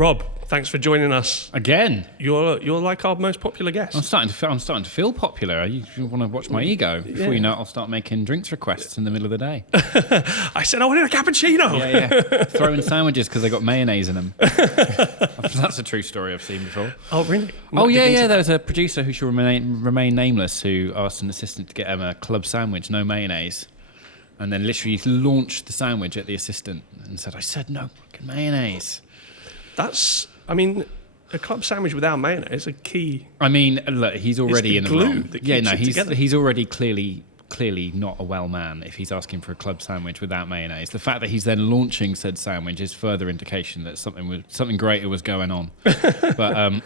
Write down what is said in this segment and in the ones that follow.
Rob, thanks for joining us Again. You're like our most popular guest. I'm starting to feel popular. You want to watch my ego. Before you know it, I'll start making drinks requests in the middle of the day. I said I wanted a cappuccino. Yeah. Throwing sandwiches because they got mayonnaise in them. That's a true story I've seen before. Oh, really? There was a producer who shall remain nameless who asked an assistant to get him a club sandwich, no mayonnaise. And then literally launched the sandwich at the assistant and said, I said no fucking mayonnaise. A club sandwich without mayonnaise is a key. I mean, look, he's already in the wrong. Together. He's already clearly not a well man if he's asking for a club sandwich without mayonnaise. The fact that he's then launching said sandwich is further indication that something greater was going on. But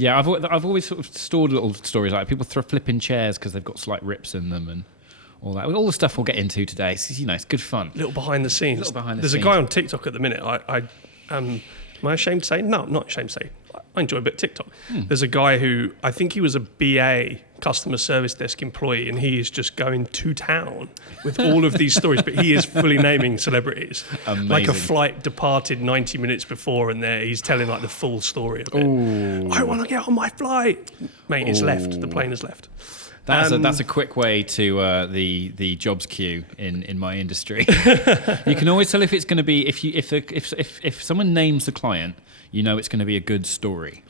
I've always sort of stored little stories like people flipping chairs because they've got slight rips in them and all that. All the stuff we'll get into today. It's good fun. Little behind the scenes. There's a guy on TikTok at the minute. Am I ashamed to say? No, I'm not ashamed to say. I enjoy a bit of TikTok. There's a guy who, I think he was a BA, customer service desk employee, and he is just going to town with all of these stories, but he is fully naming celebrities. Amazing. Like a flight departed 90 minutes before, and he's telling like the full story of it. Ooh. I want to get on my flight. Mate, it's left. The plane has left. That's a quick way to the jobs queue in my industry. You can always tell if it's going to be if someone names the client, you know it's going to be a good story.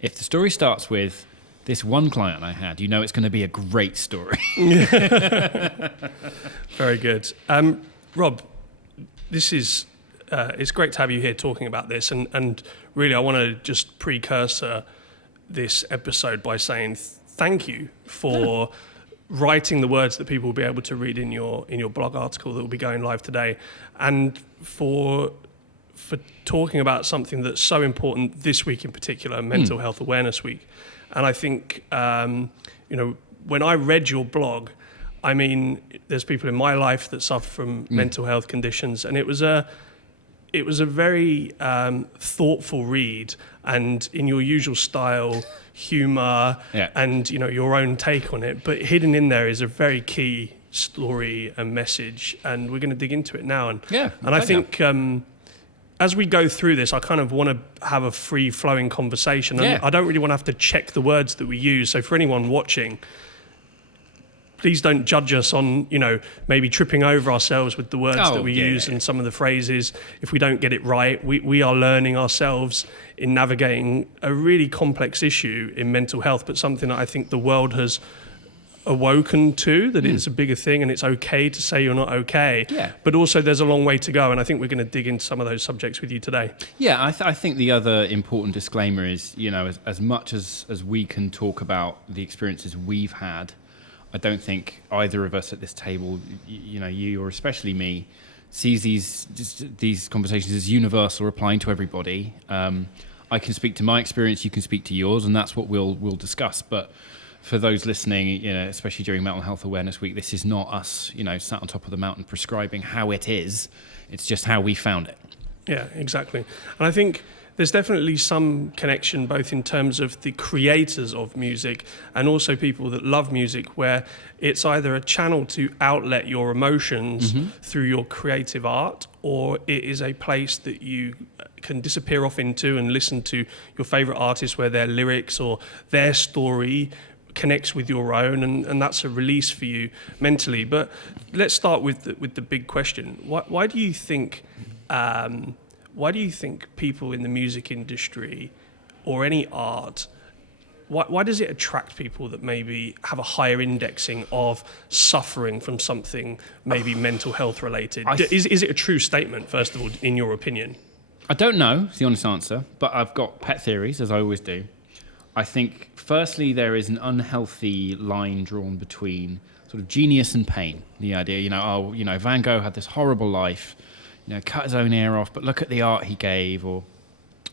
If the story starts with this one client I had, you know it's going to be a great story. Very good, Rob. This is it's great to have you here talking about this, and really I want to just precursor this episode by saying thank you for writing the words that people will be able to read in your blog article that will be going live today, and for talking about something that's so important this week in particular, Mental Health Awareness Week. And I think when I read your blog, I mean, there's people in my life that suffer from mental health conditions, and it was a very thoughtful read, and in your usual style, humour, and your own take on it. But hidden in there is a very key story and message, and we're going to dig into it now. And I think as we go through this, I kind of want to have a free-flowing conversation. And I don't really want to have to check the words that we use. So for anyone watching, please don't judge us on, maybe tripping over ourselves with the words that we use and some of the phrases. If we don't get it right, we are learning ourselves in navigating a really complex issue in mental health, but something that I think the world has awoken to, that it's a bigger thing and it's okay to say you're not okay. But also there's a long way to go, and I think we're going to dig into some of those subjects with you today. I think the other important disclaimer is, as much as we can talk about the experiences we've had, I don't think either of us at this table, you or especially me, sees these conversations as universal, applying to everybody. I can speak to my experience, you can speak to yours, and that's what we'll discuss. But for those listening, especially during Mental Health Awareness Week, this is not us, sat on top of the mountain prescribing how it is. It's just how we found it. Yeah, exactly. And I think there's definitely some connection both in terms of the creators of music and also people that love music, where it's either a channel to outlet your emotions through your creative art, or it is a place that you can disappear off into and listen to your favorite artists where their lyrics or their story connects with your own, and that's a release for you mentally. But let's start with the big question. Why do you think people in the music industry or any art, why does it attract people that maybe have a higher indexing of suffering from something maybe mental health related? Is it a true statement, first of all, in your opinion? I don't know, is the honest answer, but I've got pet theories, as I always do. I think, firstly, there is an unhealthy line drawn between sort of genius and pain. The idea, Van Gogh had this horrible life, cut his own ear off, but look at the art he gave. Or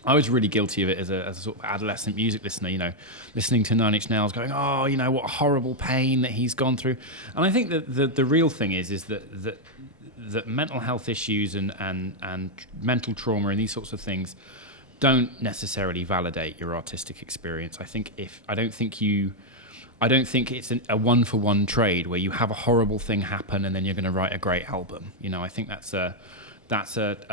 I was really guilty of it as a sort of adolescent music listener, listening to Nine Inch Nails going, what a horrible pain that he's gone through. And I think that the real thing is that mental health issues and mental trauma and these sorts of things don't necessarily validate your artistic experience. I don't think it's a one-for-one trade where you have a horrible thing happen and then you're going to write a great album. I think that's a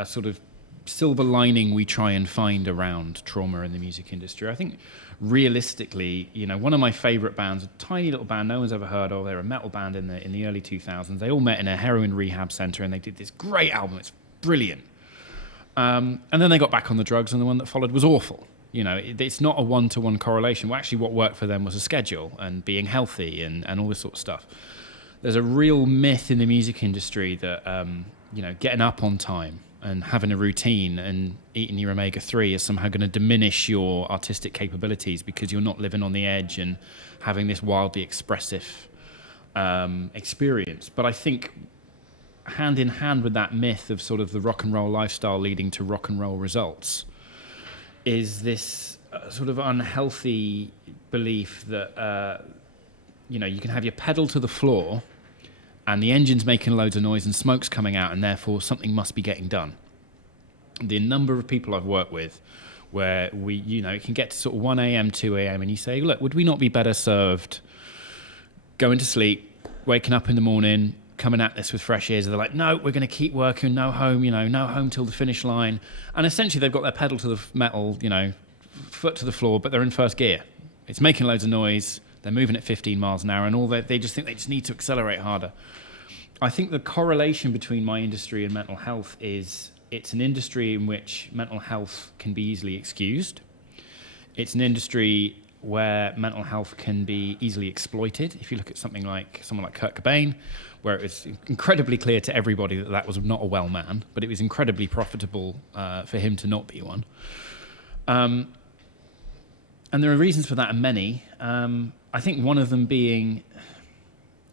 sort of silver lining we try and find around trauma in the music industry. I think realistically, one of my favorite bands, a tiny little band no one's ever heard of, they're a metal band in the early 2000s. They all met in a heroin rehab center and they did this great album. It's brilliant. And then they got back on the drugs, and the one that followed was awful. It's not a one-to-one correlation. Well, actually, what worked for them was a schedule and being healthy and all this sort of stuff. There's a real myth in the music industry that, getting up on time and having a routine and eating your omega-3 is somehow going to diminish your artistic capabilities because you're not living on the edge and having this wildly expressive experience. But I think hand in hand with that myth of sort of the rock and roll lifestyle leading to rock and roll results is this sort of unhealthy belief that, you can have your pedal to the floor and the engine's making loads of noise and smoke's coming out and therefore something must be getting done. The number of people I've worked with where it can get to sort of 1 a.m., 2 a.m. and you say, look, would we not be better served going to sleep, waking up in the morning, coming at this with fresh ears? They're like, no, we're going to keep working, no home, no home till the finish line. And essentially they've got their pedal to the metal, foot to the floor, but they're in first gear. It's making loads of noise. They're moving at 15 miles an hour, and they just think they just need to accelerate harder. I think the correlation between my industry and mental health is it's an industry in which mental health can be easily excused. It's an industry where mental health can be easily exploited. If you look at someone like Kurt Cobain, where it was incredibly clear to everybody that was not a well man, but it was incredibly profitable for him to not be one. And there are reasons for that, and many. I think one of them being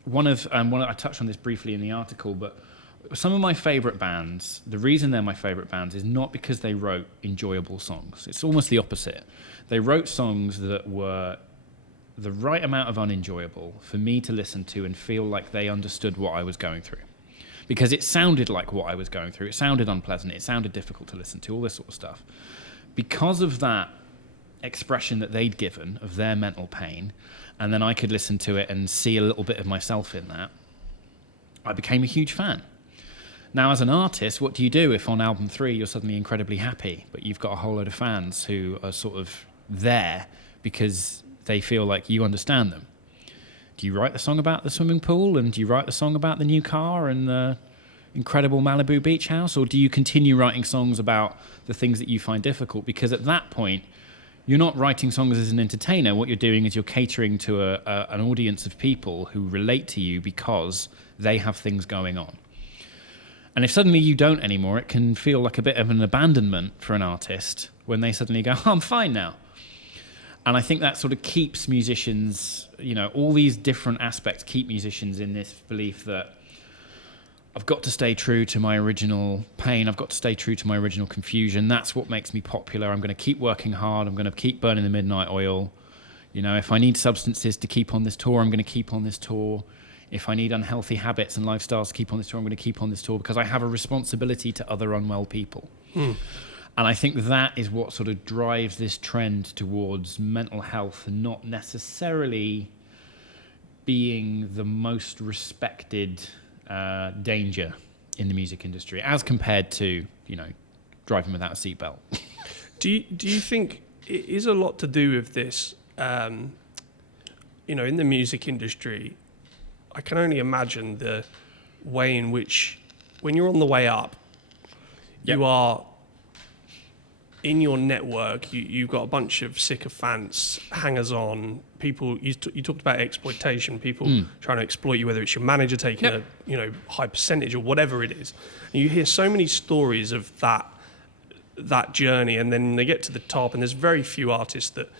I touched on this briefly in the article, but some of my favorite bands, the reason they're my favorite bands is not because they wrote enjoyable songs. It's almost the opposite. They wrote songs that were the right amount of unenjoyable for me to listen to and feel like they understood what I was going through. Because it sounded like what I was going through. It sounded unpleasant. It sounded difficult to listen to, all this sort of stuff. Because of that expression that they'd given of their mental pain, and then I could listen to it and see a little bit of myself in that, I became a huge fan. Now, as an artist, what do you do if on album 3 you're suddenly incredibly happy, but you've got a whole load of fans who are sort of there because they feel like you understand them? Do you write the song about the swimming pool, and do you write the song about the new car and the incredible Malibu beach house, or do you continue writing songs about the things that you find difficult? Because at that point, you're not writing songs as an entertainer. What you're doing is you're catering to an audience of people who relate to you because they have things going on. And if suddenly you don't anymore, it can feel like a bit of an abandonment for an artist when they suddenly go, oh, I'm fine now. And I think that sort of keeps musicians, all these different aspects keep musicians in this belief that I've got to stay true to my original pain. I've got to stay true to my original confusion. That's what makes me popular. I'm going to keep working hard. I'm going to keep burning the midnight oil. If I need substances to keep on this tour, I'm going to keep on this tour. If I need unhealthy habits and lifestyles to keep on this tour, I'm going to keep on this tour because I have a responsibility to other unwell people. And I think that is what sort of drives this trend towards mental health not necessarily being the most respected danger in the music industry as compared to, driving without a seatbelt. Do you think it is a lot to do with this, in the music industry? I can only imagine the way in which, when you're on the way up, you are in your network. You've got a bunch of sycophants, hangers-on people. You talked about exploitation, people trying to exploit you, whether it's your manager taking a high percentage or whatever it is. And you hear so many stories of that journey, and then they get to the top, and there's very few artists that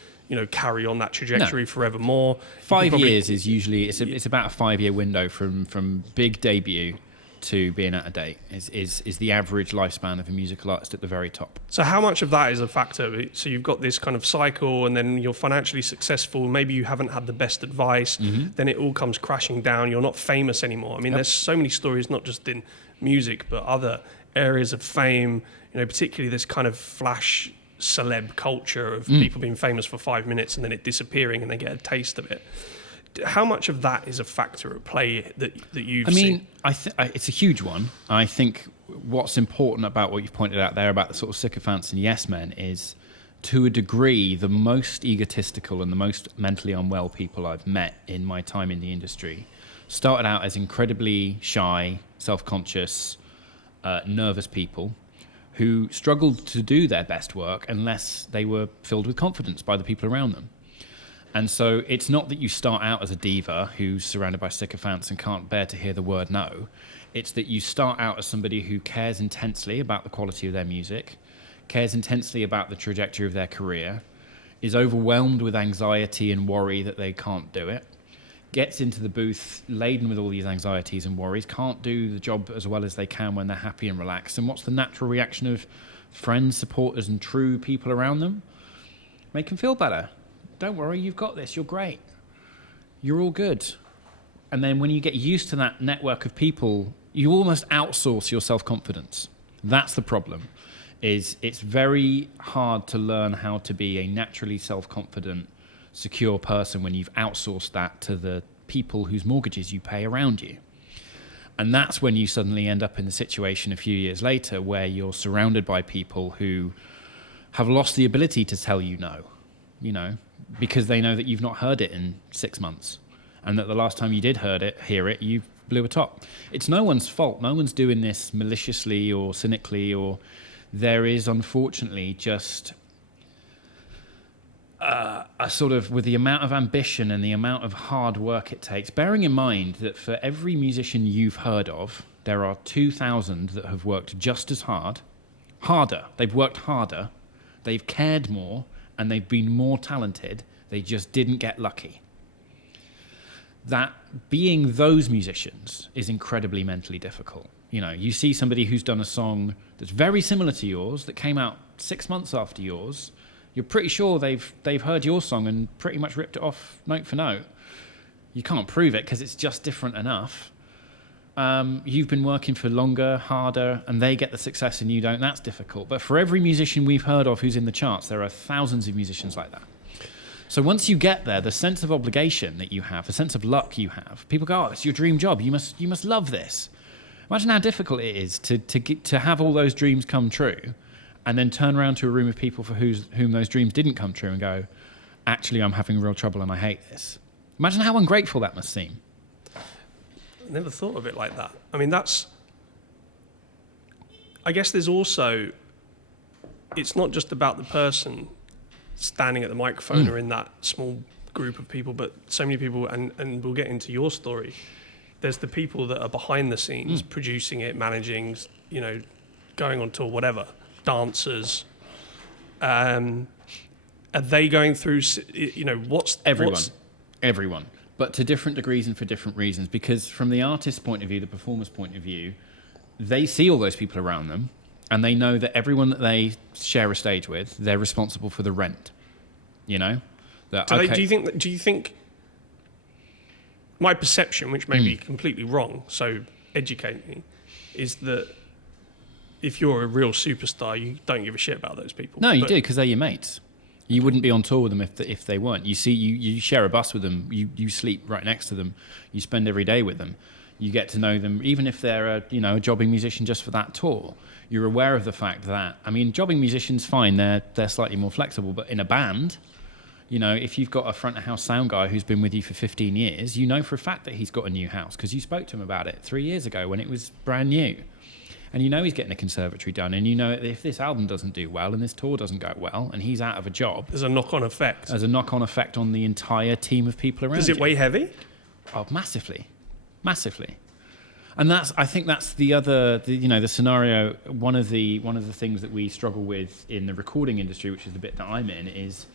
carry on that trajectory forevermore. 5 years is usually it's about a 5-year window from big debut to being out of date is the average lifespan of a musical artist at the very top. So how much of that is a factor? So you've got this kind of cycle, and then you're financially successful, maybe you haven't had the best advice, then it all comes crashing down, you're not famous anymore. I mean, there's so many stories, not just in music, but other areas of fame, particularly this kind of flash celeb culture of people being famous for 5 minutes and then it disappearing and they get a taste of it. How much of that is a factor at play that you've seen? It's a huge one. I think what's important about what you've pointed out there about the sort of sycophants and yes men is, to a degree, the most egotistical and the most mentally unwell people I've met in my time in the industry started out as incredibly shy, self-conscious, nervous people who struggled to do their best work unless they were filled with confidence by the people around them. And so it's not that you start out as a diva who's surrounded by sycophants and can't bear to hear the word no. It's that you start out as somebody who cares intensely about the quality of their music, cares intensely about the trajectory of their career, is overwhelmed with anxiety and worry that they can't do it, gets into the booth laden with all these anxieties and worries, can't do the job as well as they can when they're happy and relaxed. And what's the natural reaction of friends, supporters, and true people around them? Make them feel better. Don't worry, you've got this, you're great. You're all good. And then when you get used to that network of people, you almost outsource your self-confidence. That's the problem. Is it's very hard to learn how to be a naturally self-confident, secure person when you've outsourced that to the people whose mortgages you pay around you. And that's when you suddenly end up in the situation a few years later where you're surrounded by people who have lost the ability to tell you no, because they know that you've not heard it in 6 months and that the last time you did hear it, you blew a top. It's no one's fault. No one's doing this maliciously or cynically, or there is unfortunately just a sort of, with the amount of ambition and the amount of hard work it takes, bearing in mind that for every musician you've heard of, there are 2,000 that have worked just as harder. They've worked harder, they've cared more, and they've been more talented. They just didn't get lucky. That being those musicians is incredibly mentally difficult. You see somebody who's done a song that's very similar to yours that came out 6 months after yours. You're pretty sure they've heard your song and pretty much ripped it off note for note. You can't prove it because it's just different enough. You've been working for longer, harder, and they get the success and you don't. That's difficult. But for every musician we've heard of who's in the charts, there are thousands of musicians like that. So once you get there, the sense of obligation that you have, the sense of luck you have, people go, "Oh, it's your dream job. You must love this." Imagine how difficult it is to have all those dreams come true, and then turn around to a room of people for whom those dreams didn't come true and go, "Actually, I'm having real trouble and I hate this." Imagine how ungrateful that must seem. I never thought of it like that. I mean, I guess there's also, it's not just about the person standing at the microphone or in that small group of people, but so many people, and we'll get into your story. There's the people that are behind the scenes, producing it, managing, going on tour, whatever, dancers. Are they going through, Everyone. But to different degrees and for different reasons, because from the artist's point of view, the performer's point of view, they see all those people around them and they know that everyone that they share a stage with, they're responsible for the rent. Do you think my perception, which may be completely wrong, so educate me, is that if you're a real superstar, you don't give a shit about those people? No, you do, because they're your mates. You wouldn't be on tour with them if they weren't. You share a bus with them. You sleep right next to them. You spend every day with them. You get to know them, even if they're a jobbing musician just for that tour. You're aware of the fact that, jobbing musicians, fine, they're slightly more flexible, but in a band, if you've got a front of house sound guy who's been with you for 15 years, you know for a fact that he's got a new house because you spoke to him about it 3 years ago when it was brand new. And he's getting a conservatory done, and if this album doesn't do well and this tour doesn't go well and he's out of a job... There's a knock-on effect. There's a knock-on effect on the entire team of people around you. Does it weigh heavy? Oh, massively. Massively. And I think that's the scenario. One of the things that we struggle with in the recording industry, which is the bit that I'm in, is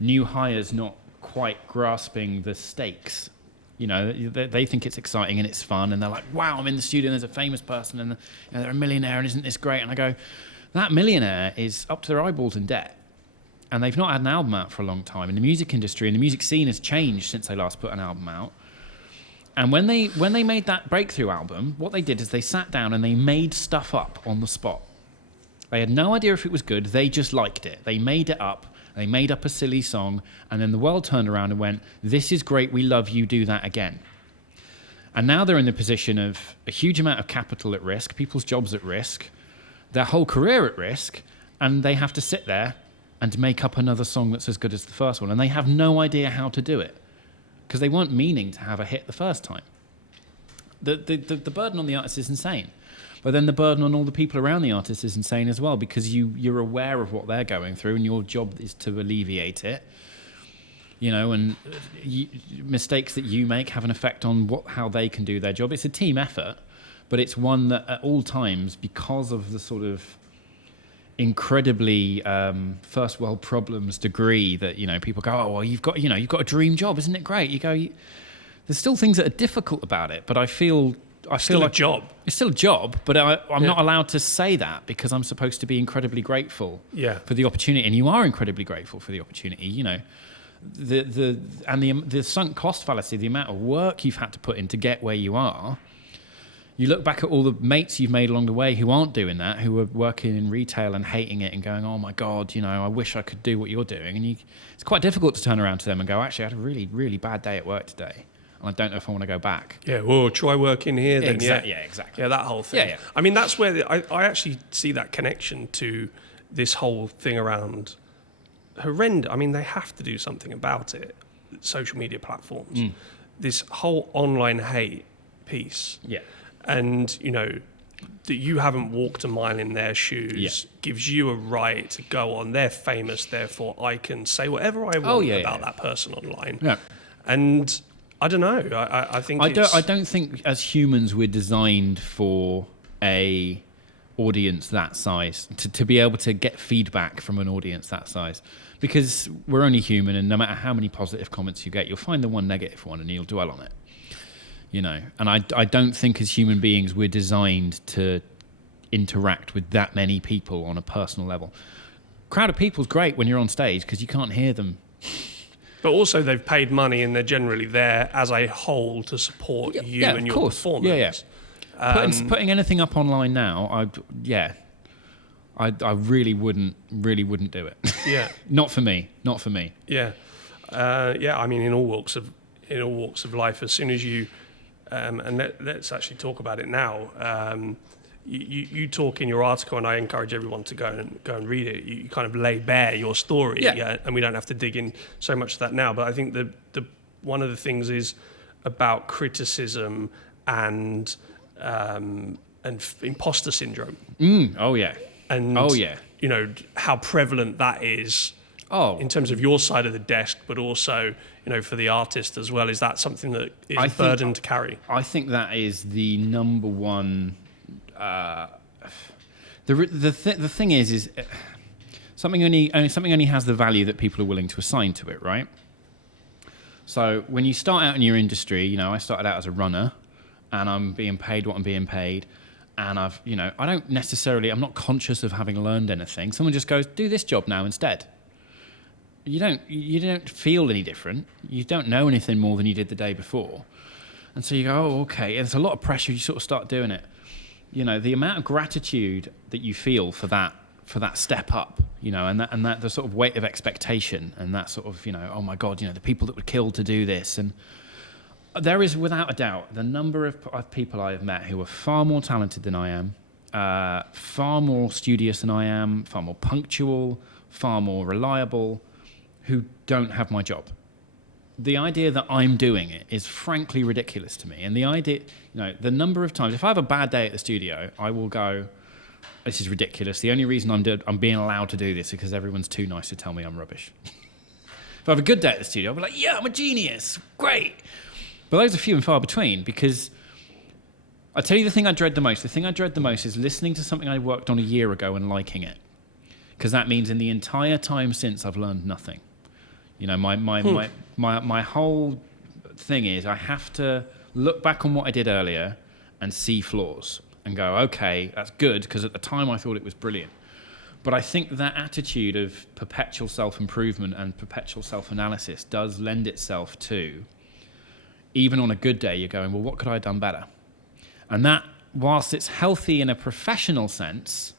new hires not quite grasping the stakes. They think it's exciting and it's fun, and they're like, "Wow, I'm in the studio and there's a famous person and they're a millionaire and isn't this great?" And I go, that millionaire is up to their eyeballs in debt, and they've not had an album out for a long time. And the music industry and the music scene has changed since they last put an album out. And when they made that breakthrough album, what they did is they sat down and they made stuff up on the spot. They had no idea if it was good. They just liked it. They made it up. They made up a silly song, and then the world turned around and went, "This is great, we love you, do that again." And now they're in the position of a huge amount of capital at risk, people's jobs at risk, their whole career at risk, and they have to sit there and make up another song that's as good as the first one. And they have no idea how to do it because they weren't meaning to have a hit the first time. The burden on the artist is insane. But then the burden on all the people around the artist is insane as well, because you're aware of what they're going through and your job is to alleviate it. And mistakes that you make have an effect on how they can do their job. It's a team effort, but it's one that at all times, because of the sort of incredibly first world problems degree that, people go, oh, well, you've got a dream job, isn't it great? You go, there's still things that are difficult about it, but I feel still like a job. It's still a job, but I'm not allowed to say that because I'm supposed to be incredibly grateful for the opportunity, and you are incredibly grateful for the opportunity. The sunk cost fallacy, the amount of work you've had to put in to get where you are. You look back at all the mates you've made along the way who aren't doing that, who are working in retail and hating it and going, oh my God, I wish I could do what you're doing. And it's quite difficult to turn around to them and go, actually, I had a really, really bad day at work today. I don't know if I want to go back. Yeah, well, try working here then. Yeah, exactly. Yeah, that whole thing. Yeah. I mean, that's where I actually see that connection to this whole thing around horrendous. I mean, they have to do something about it. Social media platforms. This whole online hate piece. Yeah. And, that you haven't walked a mile in their shoes gives you a right to go on. They're famous, therefore I can say whatever I want about that person online. Yeah. And I don't know. I think I don't think as humans we're designed for a audience that size to be able to get feedback from an audience that size, because we're only human, and no matter how many positive comments you get, you'll find the one negative one and you'll dwell on it. And I don't think as human beings we're designed to interact with that many people on a personal level. Crowd of people's great when you're on stage because you can't hear them. But also they've paid money and they're generally there as a whole to support you and your performance. Yeah. Putting anything up online now, I really wouldn't do it. Yeah. Not for me. Yeah. I mean, in all walks of life, as soon as you, let's actually talk about it now. You talk in your article, and I encourage everyone to go and read it. You kind of lay bare your story, and we don't have to dig in so much to that now. But I think the one of the things is about criticism and imposter syndrome. Oh yeah. And how prevalent that is. In terms of your side of the desk, but also for the artist as well. Is that something that is a burden to carry? I think that is the number one. The thing is something only has the value that people are willing to assign to it, right? So when you start out in your industry, I started out as a runner, and I'm being paid what I'm being paid, and I'm not conscious of having learned anything. Someone just goes, do this job now instead. You don't feel any different. You don't know anything more than you did the day before, and so you go, oh, okay. And there's a lot of pressure. You sort of start doing it. The amount of gratitude that you feel for that step up, and that the sort of weight of expectation, and that sort of, oh my God, the people that would kill to do this. And there is, without a doubt, the number of people I have met who are far more talented than I am, far more studious than I am, far more punctual, far more reliable, who don't have my job. The idea that I'm doing it is frankly ridiculous to me. And the idea, the number of times, if I have a bad day at the studio, I will go, this is ridiculous. The only reason I'm being allowed to do this is because everyone's too nice to tell me I'm rubbish. If I have a good day at the studio, I'll be like, yeah, I'm a genius, great. But those are few and far between, because I tell you the thing I dread the most. The thing I dread the most is listening to something I worked on a year ago and liking it. Because that means in the entire time since I've learned nothing. My whole thing is I have to look back on what I did earlier and see flaws and go, okay, that's good, because at the time I thought it was brilliant. But I think that attitude of perpetual self-improvement and perpetual self-analysis does lend itself to, even on a good day, you're going, well, what could I have done better? And that, whilst it's healthy in a professional sense,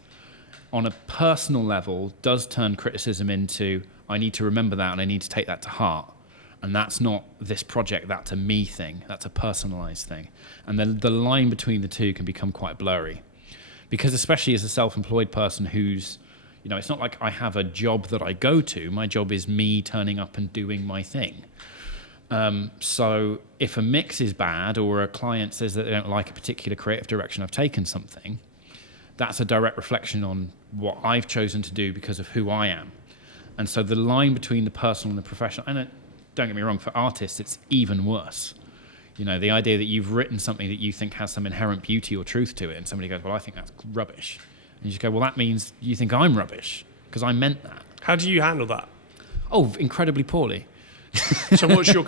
on a personal level, does turn criticism into, I need to remember that and I need to take that to heart. And that's not this project, that's a me thing, that's a personalized thing. And the line between the two can become quite blurry. Because especially as a self-employed person who's, it's not like I have a job that I go to. My job is me turning up and doing my thing. So if a mix is bad or a client says that they don't like a particular creative direction I've taken something, that's a direct reflection on what I've chosen to do because of who I am. And so the line between the personal and the professional, and don't get me wrong, for artists, it's even worse. The idea that you've written something that you think has some inherent beauty or truth to it, and somebody goes, well, I think that's rubbish. And you just go, well, that means you think I'm rubbish, because I meant that. How do you handle that? Oh, incredibly poorly. So what's your,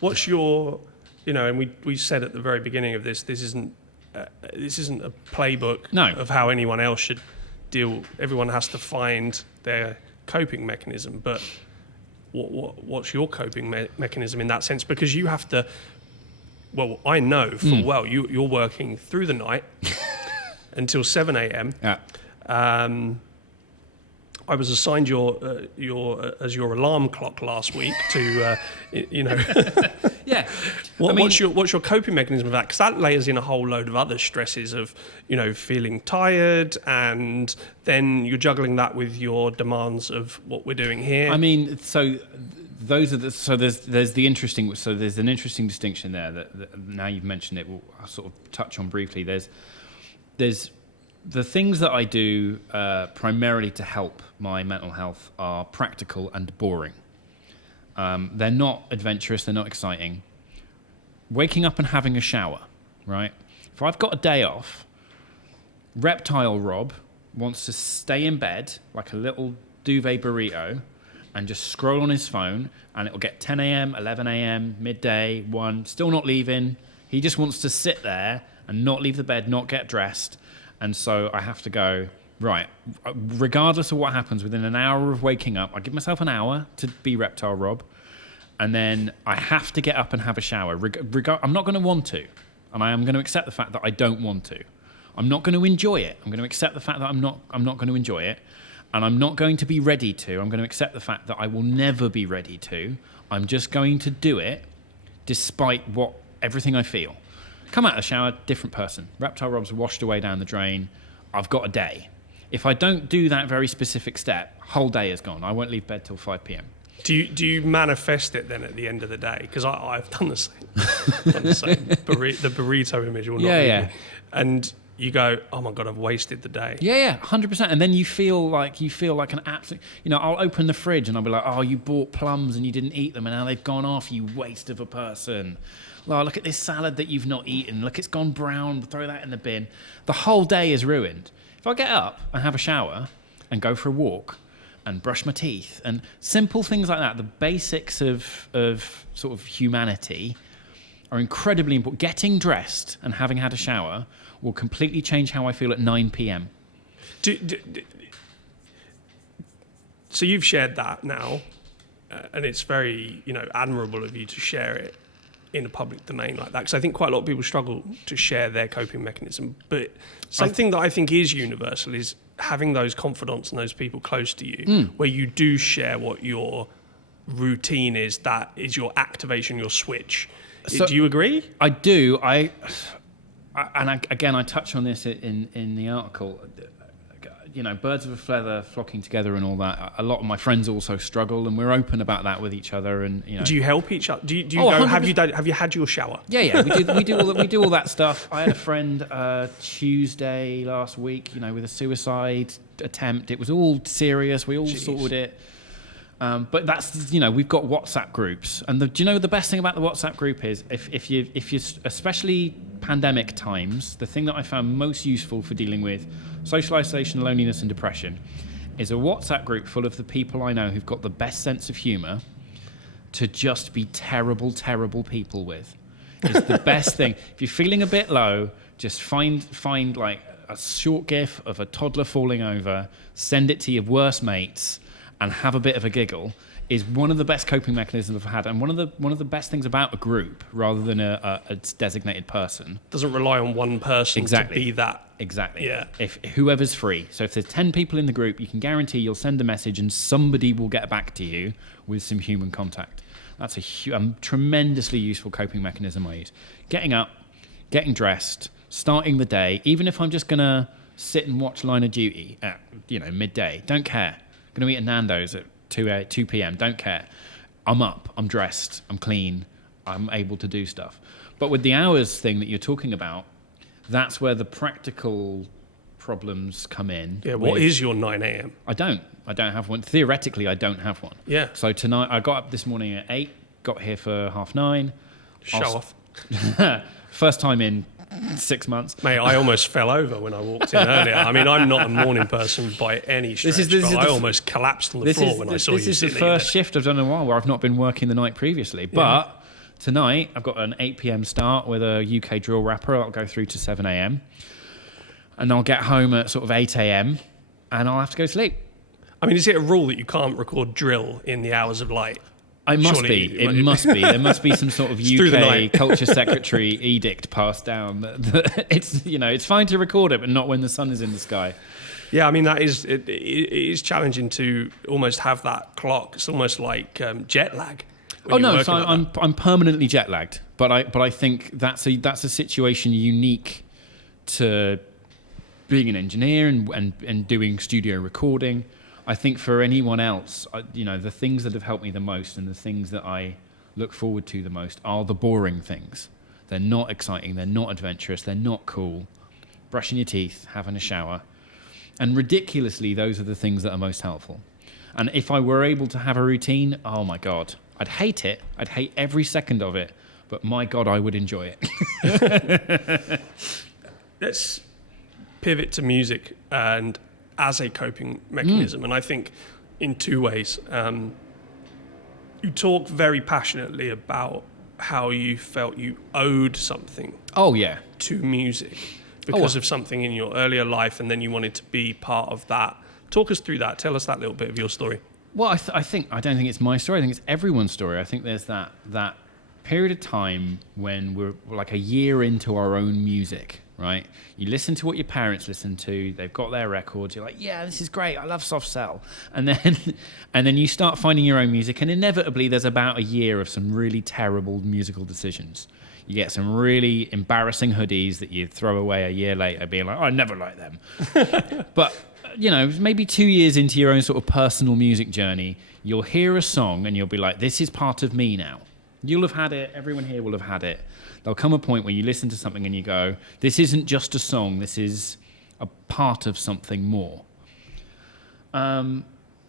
what's your, and we said at the very beginning of this isn't a playbook of how anyone else should deal. Everyone has to find their coping mechanism, but what's your coping mechanism in that sense? Because you have to, well, I know full well you're working through the night until 7 a.m. Yeah. I was assigned as your alarm clock last week to, Yeah. What's your coping mechanism of that? Because that layers in a whole load of other stresses of, feeling tired, and then you're juggling that with your demands of what we're doing here. I mean, so those are there's an interesting distinction there that now you've mentioned it, I'll sort of touch on briefly. There's the things that I do primarily to help my mental health are practical and boring. They're not adventurous, they're not exciting. Waking up and having a shower, right? If I've got a day off, Reptile Rob wants to stay in bed like a little duvet burrito and just scroll on his phone, and it'll get 10 a.m., 11 a.m., midday, 1, still not leaving. He just wants to sit there and not leave the bed, not get dressed. And so I have to go, right, regardless of what happens, within an hour of waking up, I give myself an hour to be Reptile Rob, and then I have to get up and have a shower. I'm not going to want to, and I am going to accept the fact that I don't want to. I'm not going to enjoy it. I'm going to accept the fact that I'm not going to enjoy it, and I'm not going to be ready to. I'm going to accept the fact that I will never be ready to. I'm just going to do it despite everything I feel. Come out of the shower, different person. Reptile Rob's washed away down the drain. I've got a day. If I don't do that very specific step, whole day is gone. I won't leave bed till 5 p.m. Do you manifest it then at the end of the day? Because I've done the same. The burrito image will not leave me. And you go, oh my God, I've wasted the day. Yeah, 100%. And then you feel like an absolute, I'll open the fridge and I'll be like, oh, you bought plums and you didn't eat them and now they've gone off, you waste of a person. Oh, look at this salad that you've not eaten. Look, it's gone brown. Throw that in the bin. The whole day is ruined. If I get up and have a shower and go for a walk and brush my teeth and simple things like that, the basics of sort of humanity are incredibly important. Getting dressed and having had a shower will completely change how I feel at 9 p.m. So you've shared that now, and it's very, admirable of you to share it in a public domain like that, because I think quite a lot of people struggle to share their coping mechanism. But something that I think is universal is having those confidants and those people close to you, where you do share what your routine is, that is your activation, your switch. So, do you agree? I do. Again, I touch on this in the article. Birds of a feather flocking together and all that. A lot of my friends also struggle, and we're open about that with each other. And do you help each other? Do you go? 100%. Have you had your shower? Yeah. We do all that stuff. I had a friend Tuesday last week, with a suicide attempt. It was all serious. We all sorted it. But that's, we've got WhatsApp groups, and the best thing about the WhatsApp group is if you especially pandemic times, the thing that I found most useful for dealing with social isolation, loneliness, and depression is a WhatsApp group full of the people I know who've got the best sense of humour to just be terrible, terrible people with. It's the best thing. If you're feeling a bit low, just find like a short gif of a toddler falling over, send it to your worst mates, and have a bit of a giggle. Is one of the best coping mechanisms I've had, and one of the best things about a group rather than a designated person. Doesn't rely on one person to be that. Exactly. Yeah. If whoever's free. So if there's 10 people in the group, you can guarantee you'll send a message and somebody will get back to you with some human contact. That's a tremendously useful coping mechanism I use. Getting up, getting dressed, starting the day, even if I'm just going to sit and watch Line of Duty at, midday, don't care. Going to eat at Nando's at 2 p.m., don't care. I'm up, I'm dressed, I'm clean, I'm able to do stuff. But with the hours thing that you're talking about, that's where the practical problems come in. Yeah, what is your 9 a.m.? I don't have one. Theoretically, I don't have one. Yeah. So tonight, I got up this morning at 8, got here for 9:30. Show off. First time in 6 months. Mate, I almost fell over when I walked in earlier. I mean, I'm not a morning person by any stretch, but I almost collapsed on the floor when I saw you This is the sitting first there. shift I've done in a while where I've not been working the night previously. But tonight, I've got an 8 p.m. start with a UK drill rapper. I'll go through to 7 a.m. And I'll get home at sort of 8 a.m. and I'll have to go to sleep. I mean, is it a rule that you can't record drill in the hours of light? It must Surely be. It must be. There must be some sort of UK culture secretary edict passed down. That it's fine to record it, but not when the sun is in the sky. Yeah, I mean, it is challenging to almost have that clock. It's almost like jet lag. Oh no, so I'm permanently jet lagged. But I think that's a situation unique to being an engineer and doing studio recording. I think for anyone else, the things that have helped me the most and the things that I look forward to the most are the boring things. They're not exciting, they're not adventurous, they're not cool. Brushing your teeth, having a shower. And ridiculously, those are the things that are most helpful. And if I were able to have a routine, oh my God, I'd hate it. I'd hate every second of it. But my God, I would enjoy it. Let's pivot to music and as a coping mechanism. And I think in two ways. You talk very passionately about how you felt you owed something to music because of something in your earlier life, and then you wanted to be part of that. Talk us through that. Tell us that little bit of your story. Well, I don't think it's my story. I think it's everyone's story. I think there's that period of time when we're like a year into our own music, right? You listen to what your parents listen to. They've got their records. You're like, yeah, this is great. I love Soft Cell. And then you start finding your own music, and inevitably there's about a year of some really terrible musical decisions. You get some really embarrassing hoodies that you throw away a year later, being like, oh, I never liked them. But maybe 2 years into your own sort of personal music journey, you'll hear a song and you'll be like, this is part of me now. You'll have had it. Everyone here will have had it. There'll come a point where you listen to something and you go, this isn't just a song. This is a part of something more. And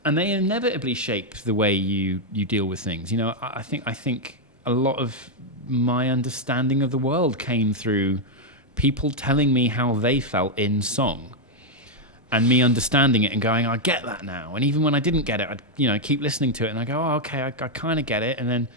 they inevitably shape the way you deal with things. I think a lot of my understanding of the world came through people telling me how they felt in song. And me understanding it and going, I get that now. And even when I didn't get it, I'd keep listening to it and I go, oh, okay, I kind of get it. And then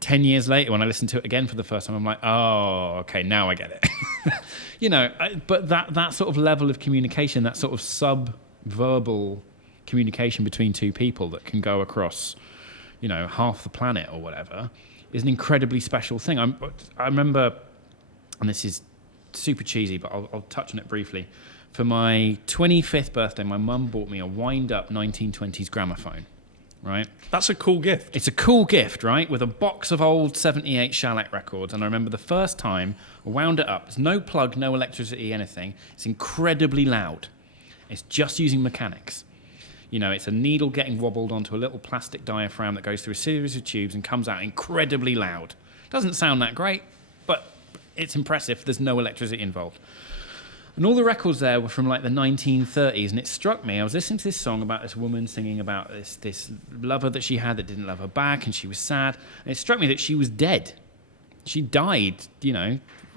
10 years later, when I listen to it again for the first time, I'm like, oh, okay, now I get it. But that sort of level of communication, that sort of sub-verbal communication between two people that can go across, half the planet or whatever, is an incredibly special thing. I remember, and this is super cheesy, but I'll touch on it briefly. For my 25th birthday, my mum bought me a wind-up 1920s gramophone, right? That's a cool gift. It's a cool gift, right? With a box of old 78 shellac records. And I remember the first time I wound it up. There's no plug, no electricity, anything. It's incredibly loud. It's just using mechanics. It's a needle getting wobbled onto a little plastic diaphragm that goes through a series of tubes and comes out incredibly loud. Doesn't sound that great, but it's impressive. There's no electricity involved. And all the records there were from like the 1930s, and it struck me. I was listening to this song about this woman singing about this lover that she had that didn't love her back, and she was sad. And it struck me that she was dead. She died,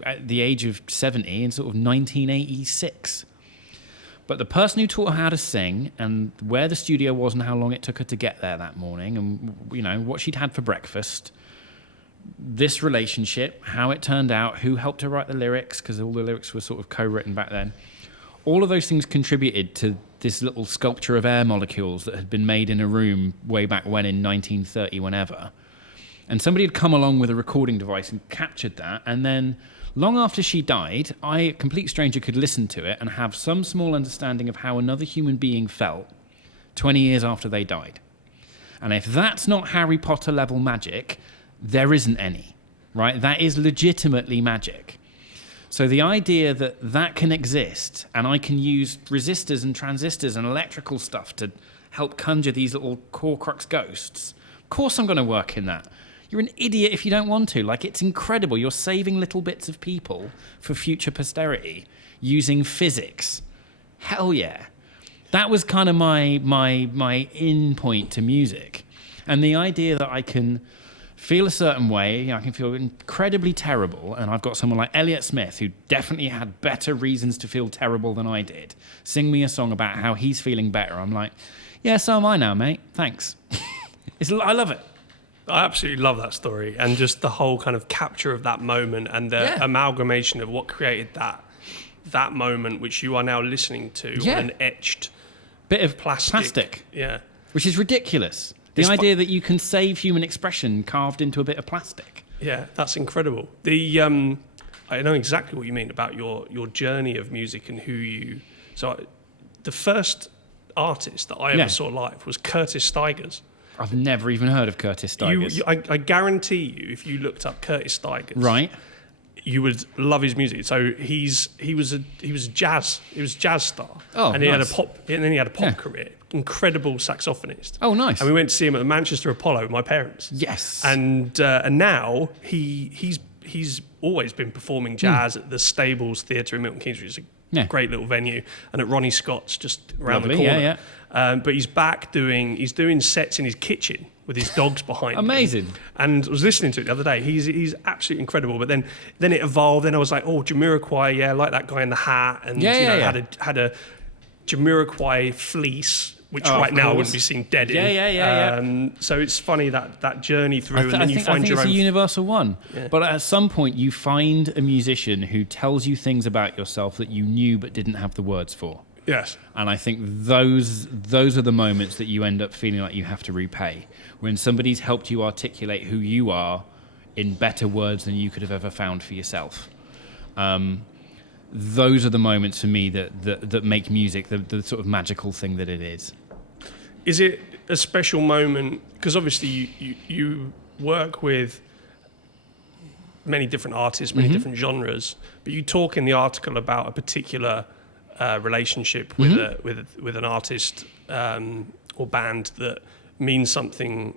at the age of 70 in sort of 1986. But the person who taught her how to sing and where the studio was and how long it took her to get there that morning and, what she'd had for breakfast, this relationship, how it turned out, who helped her write the lyrics, because all the lyrics were sort of co-written back then. All of those things contributed to this little sculpture of air molecules that had been made in a room way back when in 1930, whenever. And somebody had come along with a recording device and captured that, and then long after she died, I, a complete stranger, could listen to it and have some small understanding of how another human being felt 20 years after they died. And if that's not Harry Potter level magic, there isn't any, right? That is legitimately magic. So the idea that that can exist, and I can use resistors and transistors and electrical stuff to help conjure these little Horcrux ghosts, of course I'm going to work in that. You're an idiot if you don't want to. Like, it's incredible. You're saving little bits of people for future posterity using physics. Hell yeah. That was kind of my in point to music. And the idea that I can feel a certain way, I can feel incredibly terrible, and I've got someone like Elliott Smith, who definitely had better reasons to feel terrible than I did, sing me a song about how he's feeling better. I'm like, yeah, so am I now, mate. Thanks. I love it. I absolutely love that story, and just the whole kind of capture of that moment and the amalgamation of what created that moment, which you are now listening to on an etched bit of plastic. Yeah. Which is ridiculous. The idea that you can save human expression carved into a bit of plastic. Yeah, that's incredible. I know exactly what you mean about your journey of music and who you... So the first artist that I ever saw live was Curtis Stigers. I've never even heard of Curtis Stigers. I guarantee you, if you looked up Curtis Stigers... Right. You would love his music. So he was a jazz star. Oh, and he had a pop career. Incredible saxophonist. Oh, nice. And we went to see him at the Manchester Apollo with my parents. Yes. And now he's always been performing jazz at the Stables Theatre in Milton Keynes, which is a great little venue, and at Ronnie Scott's just around the corner. But he's back doing sets in his kitchen with his dogs behind him. Amazing. And I was listening to it the other day. He's absolutely incredible. But then it evolved. Then I was like, oh, Jamiroquai, I like that guy in the hat. And had a Jamiroquai fleece, which right now wouldn't be seen dead in. So it's funny that journey through, and then you find your own. It's a universal one. Yeah. But at some point, you find a musician who tells you things about yourself that you knew but didn't have the words for. Yes. And I think those are the moments that you end up feeling like you have to repay. When somebody's helped you articulate who you are in better words than you could have ever found for yourself. Those are the moments for me that make music the sort of magical thing that it is. Is it a special moment? Because obviously you work with many different artists, many different genres, but you talk in the article about a particular relationship with an artist or band that means something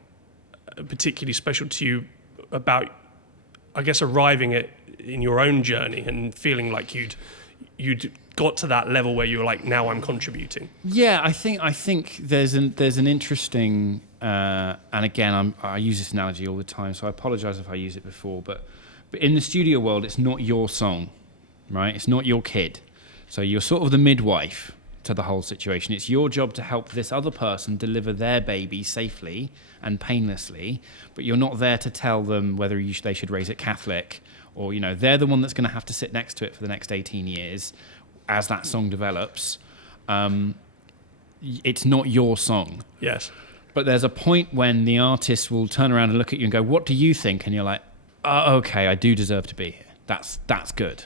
particularly special to you about, I guess, arriving at in your own journey and feeling like you'd got to that level where you were like, now I'm contributing. Yeah, I think there's an interesting and again I use this analogy all the time, so I apologize if I use it before, but in the studio world, it's not your song, right? It's not your kid. So you're sort of the midwife to the whole situation. It's your job to help this other person deliver their baby safely and painlessly, but you're not there to tell them whether they should raise it Catholic or, they're the one that's going to have to sit next to it for the next 18 years as that song develops. It's not your song. Yes. But there's a point when the artist will turn around and look at you and go, what do you think? And you're like, oh, okay, I do deserve to be here. That's good.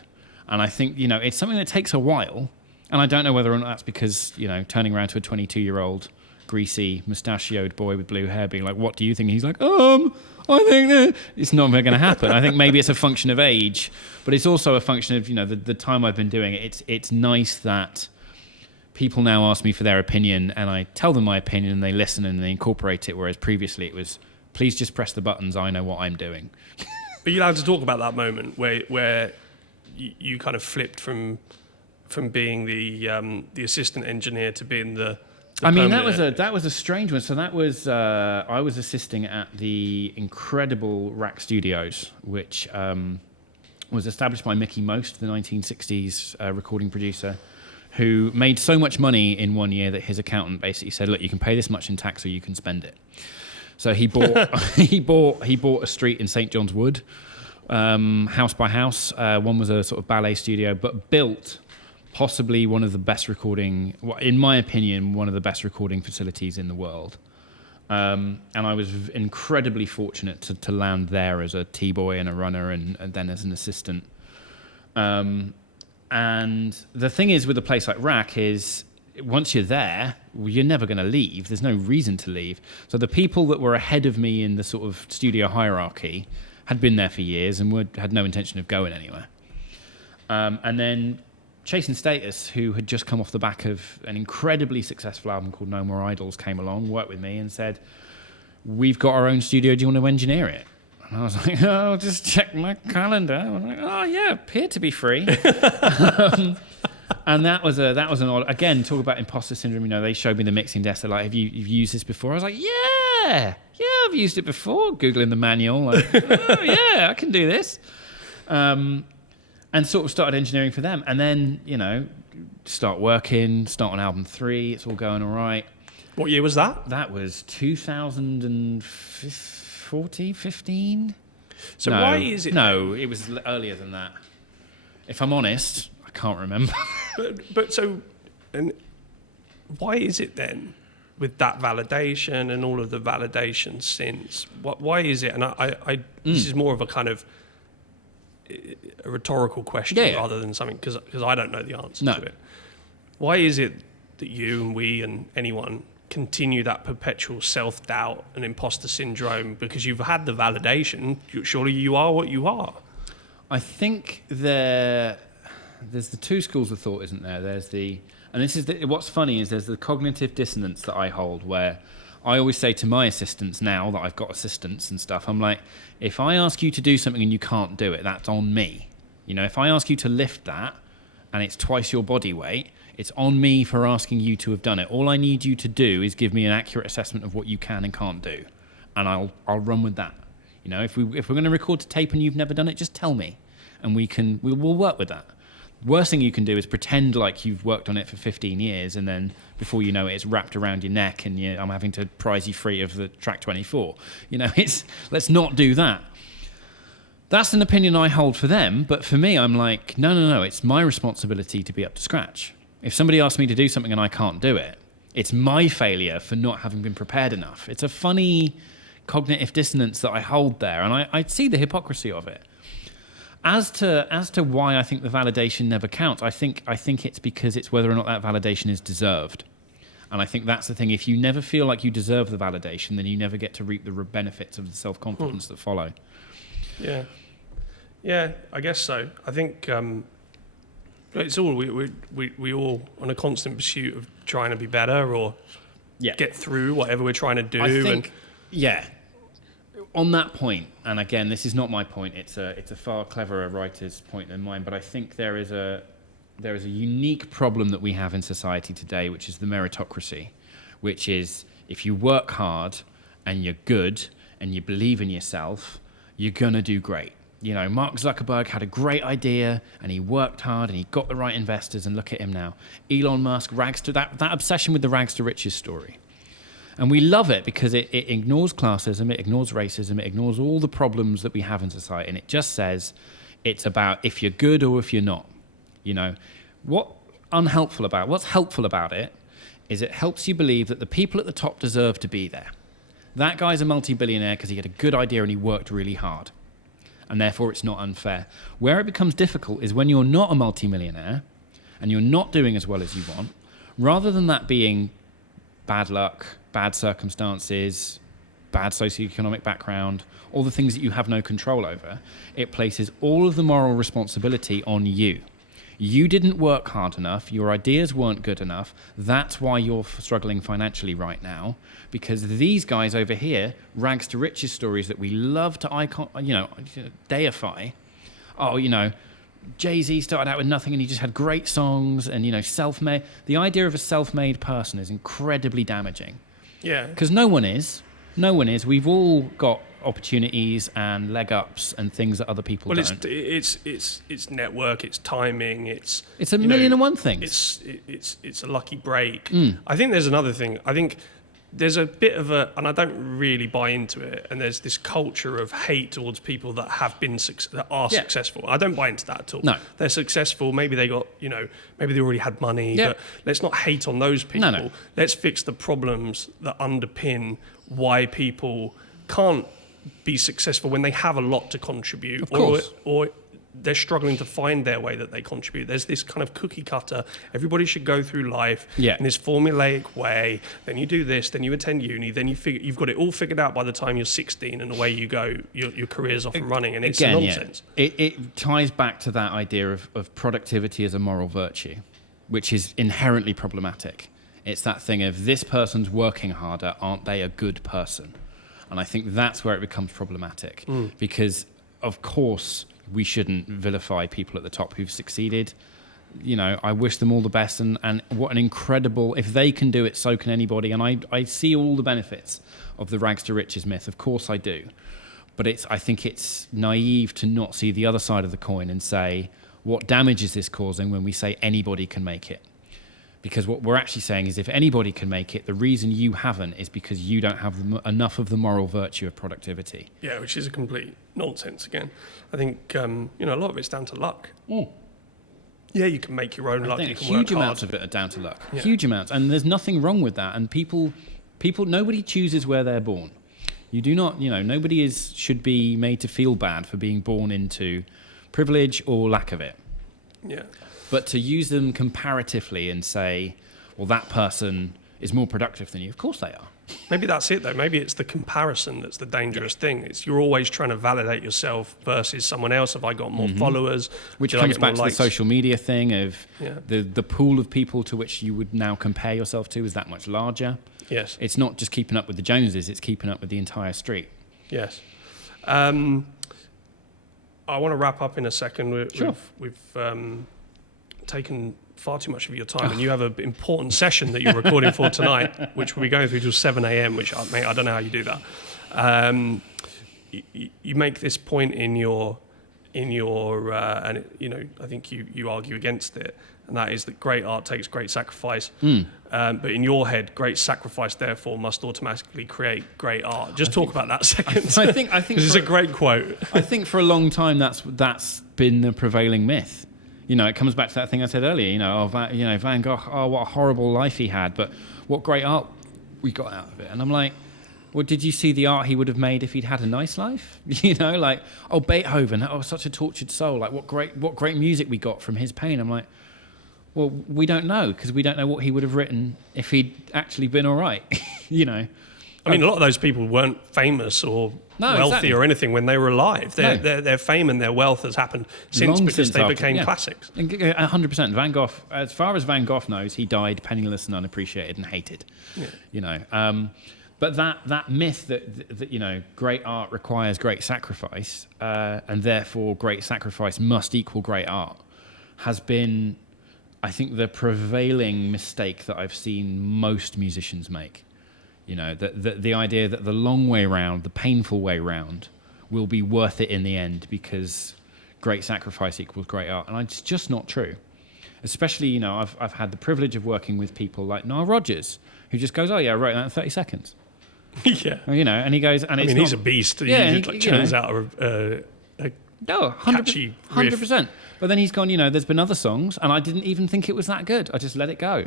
And I think, it's something that takes a while. And I don't know whether or not that's because, turning around to a 22-year-old, greasy, mustachioed boy with blue hair being like, what do you think? And he's like, I think that it's not going to happen. I think maybe it's a function of age, but it's also a function of, the time I've been doing it. It's nice that people now ask me for their opinion and I tell them my opinion and they listen and they incorporate it, whereas previously it was, please just press the buttons, I know what I'm doing. But you're allowed to talk about that moment where you kind of flipped from being the assistant engineer to being the that was a strange one. So that was I was assisting at the incredible Rack Studios, which was established by Mickey Most, the 1960s recording producer, who made so much money in 1 year that his accountant basically said, "Look, you can pay this much in tax, or you can spend it." So he bought he bought a street in St. John's Wood, house by house. One was a sort of ballet studio, but built possibly one of the best recording, in my opinion, one of the best recording facilities in the world. And I was incredibly fortunate to land there as a T-boy and a runner and then as an assistant. And the thing is with a place like Rack is once you're there, you're never going to leave. There's no reason to leave. So the people that were ahead of me in the sort of studio hierarchy had been there for years and had no intention of going anywhere. And then Chasing Status, who had just come off the back of an incredibly successful album called No More Idols, came along, worked with me and said, we've got our own studio, do you want to engineer it? And I was like, oh, just check my calendar. I was like, oh yeah, appear to be free. And that was an odd, again, talk about imposter syndrome. They showed me the mixing desk. They're like, have you've used this before? I was like, yeah, I've used it before. Googling the manual, like, oh yeah, I can do this. And sort of started engineering for them. And then, start working, start on album 3. It's all going all right. What year was that? That was 2015. So why is it? No, it was earlier than that. If I'm honest, I can't remember. but and why is it then, with that validation and all of the validation since? Why is it? And this is more of a kind of a rhetorical question rather than something, because I don't know the answer to it. Why is it that you and we and anyone continue that perpetual self-doubt and imposter syndrome? Because you've had the validation, surely you are what you are. I think there's the two schools of thought, isn't there? What's funny is there's the cognitive dissonance that I hold, where I always say to my assistants, now that I've got assistants and stuff, I'm like, if I ask you to do something and you can't do it, that's on me. If I ask you to lift that and it's twice your body weight, it's on me for asking you to have done it. All I need you to do is give me an accurate assessment of what you can and can't do, and I'll run with that. If we're going to record to tape and you've never done it, just tell me, and we'll work with that. Worst thing you can do is pretend like you've worked on it for 15 years, and then before you know it, it's wrapped around your neck, and I'm having to prize you free of the track 24. Let's not do that. That's an opinion I hold for them, but for me, I'm like, no, it's my responsibility to be up to scratch. If somebody asks me to do something and I can't do it, it's my failure for not having been prepared enough. It's a funny cognitive dissonance that I hold there, and I see the hypocrisy of it. As to why I think the validation never counts, I think it's because it's whether or not that validation is deserved. And I think that's the thing. If you never feel like you deserve the validation, then you never get to reap the benefits of the self-confidence that follow. Yeah, I guess so. I think it's all we all on a constant pursuit of trying to be better or get through whatever we're trying to do. I think, on that point, and again, this is not my point. It's a far cleverer writer's point than mine. But I think there is a unique problem that we have in society today, which is the meritocracy, which is if you work hard and you're good and you believe in yourself, you're gonna do great. Mark Zuckerberg had a great idea and he worked hard and he got the right investors, and look at him now. Elon Musk, that obsession with the rags to riches story. And we love it because it ignores classism, it ignores racism, it ignores all the problems that we have in society, and it just says it's about if you're good or if you're not. What's helpful about it is it helps you believe that the people at the top deserve to be there. That guy's a multi-billionaire because he had a good idea and he worked really hard. And therefore it's not unfair. Where it becomes difficult is when you're not a multi-millionaire and you're not doing as well as you want, rather than that being bad luck, bad circumstances, bad socioeconomic background, all the things that you have no control over, it places all of the moral responsibility on you. You didn't work hard enough, your ideas weren't good enough, that's why you're struggling financially right now, because these guys over here, rags to riches stories that we love to deify. Jay-Z started out with nothing and he just had great songs and, self-made. The idea of a self-made person is incredibly damaging. Yeah. Because no one is. We've all got opportunities and leg ups and things that other people don't. It's network, it's timing, it's a million and one things. It's a lucky break. I think there's another thing. I think there's a bit of and I don't really buy into it, and there's this culture of hate towards people that have been successful. I don't buy into that at all. No. They're successful, maybe they got, maybe they already had money, but let's not hate on those people. No. Let's fix the problems that underpin why people can't be successful when they have a lot to contribute, of course. or they're struggling to find their way that they contribute. There's this kind of cookie cutter. Everybody should go through life in this formulaic way. Then you do this, then you attend uni, then you've got it all figured out by the time you're 16, and away you go. Your career's off and running, and it's nonsense. Yeah. It ties back to that idea of productivity as a moral virtue, which is inherently problematic. It's that thing of this person's working harder, aren't they a good person? And I think that's where it becomes problematic because, of course, we shouldn't vilify people at the top who've succeeded. You know, I wish them all the best, and what an incredible, if they can do it, so can anybody. And I see all the benefits of the rags to riches myth. Of course I do. But I think it's naive to not see the other side of the coin and say, what damage is this causing when we say anybody can make it? Because what we're actually saying is if anybody can make it, the reason you haven't is because you don't have enough of the moral virtue of productivity. Yeah, which is a complete nonsense again. I think, a lot of it's down to luck. Yeah, you can make your own luck. You can huge work amounts hard. of it are down to luck. Yeah. Huge amounts. And there's nothing wrong with that. And people, nobody chooses where they're born. You do not, nobody should be made to feel bad for being born into privilege or lack of it. Yeah. But to use them comparatively and say, well, that person is more productive than you, of course they are. Maybe that's it, though. Maybe it's the comparison that's the dangerous thing. It's you're always trying to validate yourself versus someone else. Have I got more followers? Which comes back to likes? the social media thing of the pool of people to which you would now compare yourself to is that much larger. Yes. It's not just keeping up with the Joneses, it's keeping up with the entire street. Yes. I want to wrap up in a second. Sure. We've taken far too much of your time, and you have an important session that you're recording for tonight, which we'll be going through till 7 a.m., which, mate, I don't know how you do that. You make this point in your and I think you argue against it, and that is that great art takes great sacrifice. But in your head, great sacrifice therefore must automatically create great art. Just talk about that a second. I think because it's a great quote. I think for a long time that's been the prevailing myth. It comes back to that thing I said earlier. Van Gogh. Oh, what a horrible life he had, but what great art we got out of it. And I'm like, well, did you see the art he would have made if he'd had a nice life? Beethoven. Oh, such a tortured soul. Like what great music we got from his pain. I'm like, well, we don't know because we don't know what he would have written if he'd actually been all right. I mean, a lot of those people weren't famous or wealthy or anything when they were alive. Their fame and their wealth has happened because they became classics. 100%. Van Gogh, as far as Van Gogh knows, he died penniless and unappreciated and hated. But that myth that great art requires great sacrifice, and therefore great sacrifice must equal great art, has been, I think, the prevailing mistake that I've seen most musicians make. The idea that the long way round, the painful way round, will be worth it in the end because great sacrifice equals great art. And it's just not true. Especially, I've had the privilege of working with people like Nile Rodgers, who just goes, oh yeah, I wrote that in 30 seconds. Yeah. And he goes, and it's he's a beast. Yeah, he churns out a catchy 100%. But then he's gone, there's been other songs, and I didn't even think it was that good. I just let it go.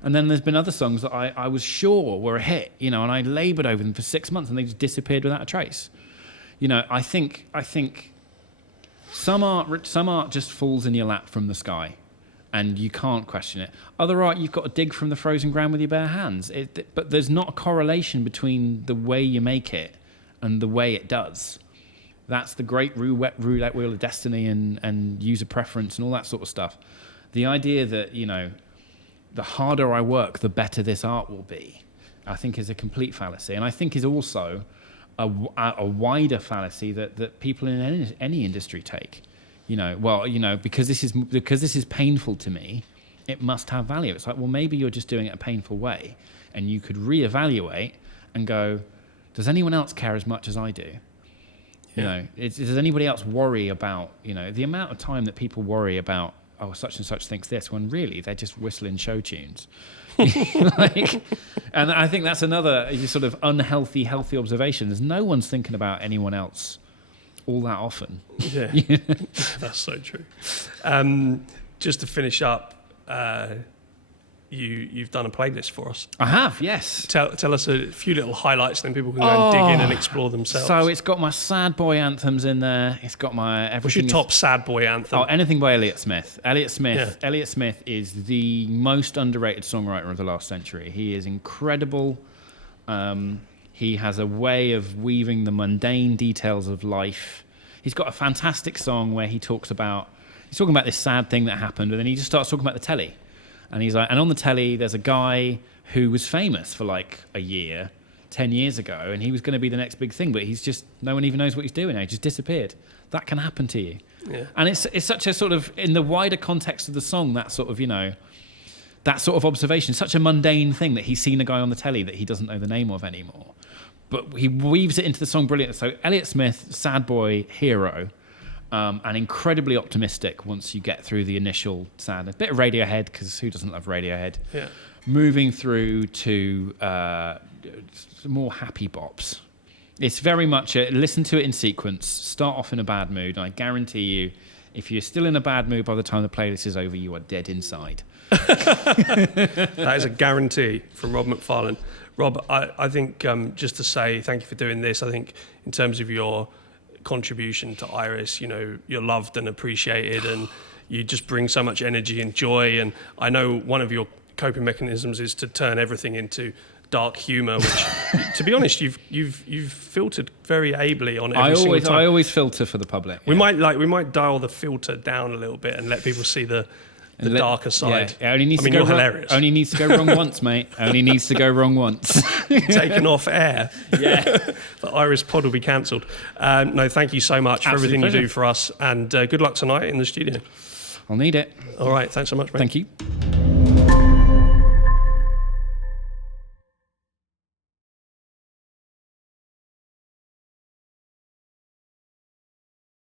And then there's been other songs that I was sure were a hit, and I laboured over them for 6 months, and they just disappeared without a trace. I think some art just falls in your lap from the sky, and you can't question it. Other art, you've got to dig from the frozen ground with your bare hands. But there's not a correlation between the way you make it and the way it does. That's the great roulette wheel of destiny and user preference and all that sort of stuff. The idea that, the harder I work, the better this art will be, I think is a complete fallacy. And I think is also a wider fallacy that people in any industry take. Because this is painful to me, it must have value. It's like, well, maybe you're just doing it a painful way, and you could reevaluate and go, does anyone else care as much as I do? Does anybody else worry about, the amount of time that people worry about, oh, such and such thinks this, when really they're just whistling show tunes. And I think that's another sort of healthy observation. There's no one's thinking about anyone else all that often. Yeah, that's so true. Just to finish up, you've done a playlist for us. I have, yes. Tell us a few little highlights, then people can go and dig in and explore themselves. So it's got my sad boy anthems in there. It's got my everything. What's your top sad boy anthem? Oh, anything by Elliott Smith. Elliott Yeah. Smith is the most underrated songwriter of the last century. He is incredible. He has a way of weaving the mundane details of life. He's got a fantastic song where he's talking about this sad thing that happened, and then he just starts talking about the telly. And he's like, and on the telly, there's a guy who was famous for like a year, 10 years ago, and he was going to be the next big thing, but he's just, no one even knows what he's doing now. He just disappeared. That can happen to you. Yeah. And it's such a sort of, in the wider context of the song, that sort of, that sort of observation, such a mundane thing that he's seen a guy on the telly that he doesn't know the name of anymore. But he weaves it into the song brilliantly. So Elliott Smith, sad boy, hero, and incredibly optimistic once you get through the initial sad. A bit of Radiohead, because who doesn't love Radiohead? Yeah. Moving through to more happy bops. It's very much listen to it in sequence. Start off in a bad mood. And I guarantee you, if you're still in a bad mood by the time the playlist is over, you are dead inside. That is a guarantee from Rob Macfarlane. Rob, I think just to say thank you for doing this. I think in terms of your contribution to Iris, you're loved and appreciated, and you just bring so much energy and joy. And I know one of your coping mechanisms is to turn everything into dark humour, which, to be honest, you've filtered very ably on every single time. I always filter for the public. We might dial the filter down a little bit and let people see the darker side. Yeah, you're hilarious. Only needs to go wrong once, mate. Only needs to go wrong once. Taken off air. Yeah. The Iris pod will be cancelled. No, thank you so much for everything you do for us, and good luck tonight in the studio. I'll need it. All right, thanks so much, mate. Thank you.